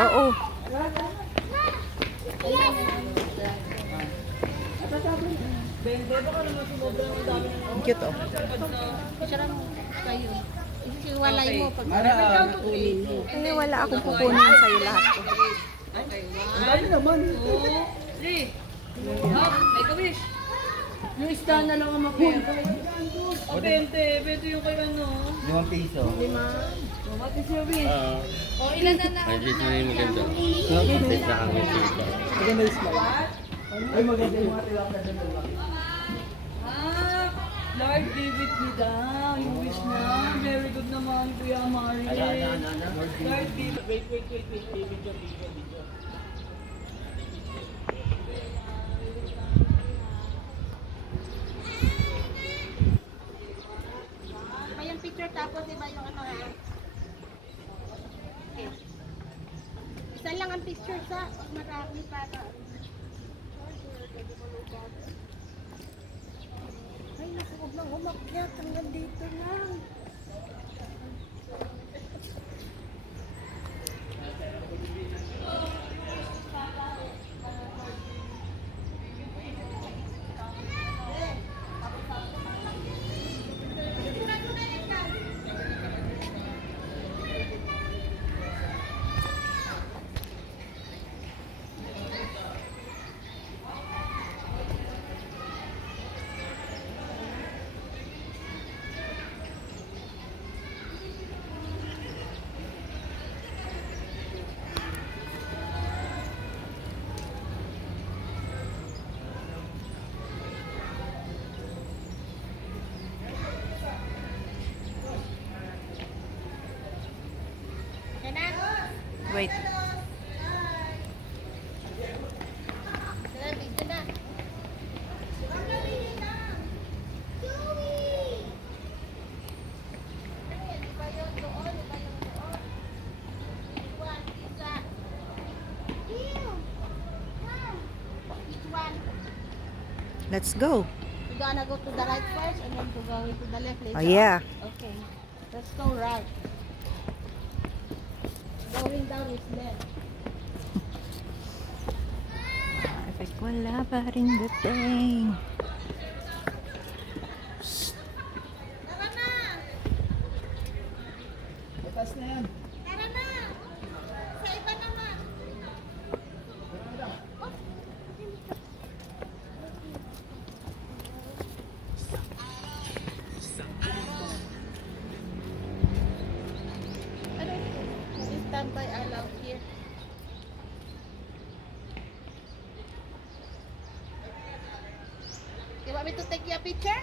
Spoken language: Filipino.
Oo. Ang cute oh. Sarang kayo. Isiwalay mo pag kunin mo. Eh, wala akong kukunin sa'yo lahat ko. Ang dami naman. May kawish. Yung stand na lang ang mapun. O, 20. 20 yung kayo ano. 5 piso. What is your wish? O, ilan na? Ay, dito na yung maganda. Kapit sa akin dito. Maganda yung smile. Ay, maganda yung mga tilak na dyan. Lord, give it me daw. Yung wish na. Very good naman, Kuya Mario. Lord, give it. Wait. Video. Iba yung picture tapos iba yung ano. Okay. Isa lang ang picture sa marami para. Ay, naku, huwag nang umakyat. Hanggang dito lang. Wait. Let's go. You gonna go to the right first and then to go to the left later? Oh, yeah. Okay. Let's go right. Going down is left. Perfect. Wala pa rin dating. Tara na! Bukas na yan. Tara na! Sa iba naman. Standby allowed here. You want me to take your picture?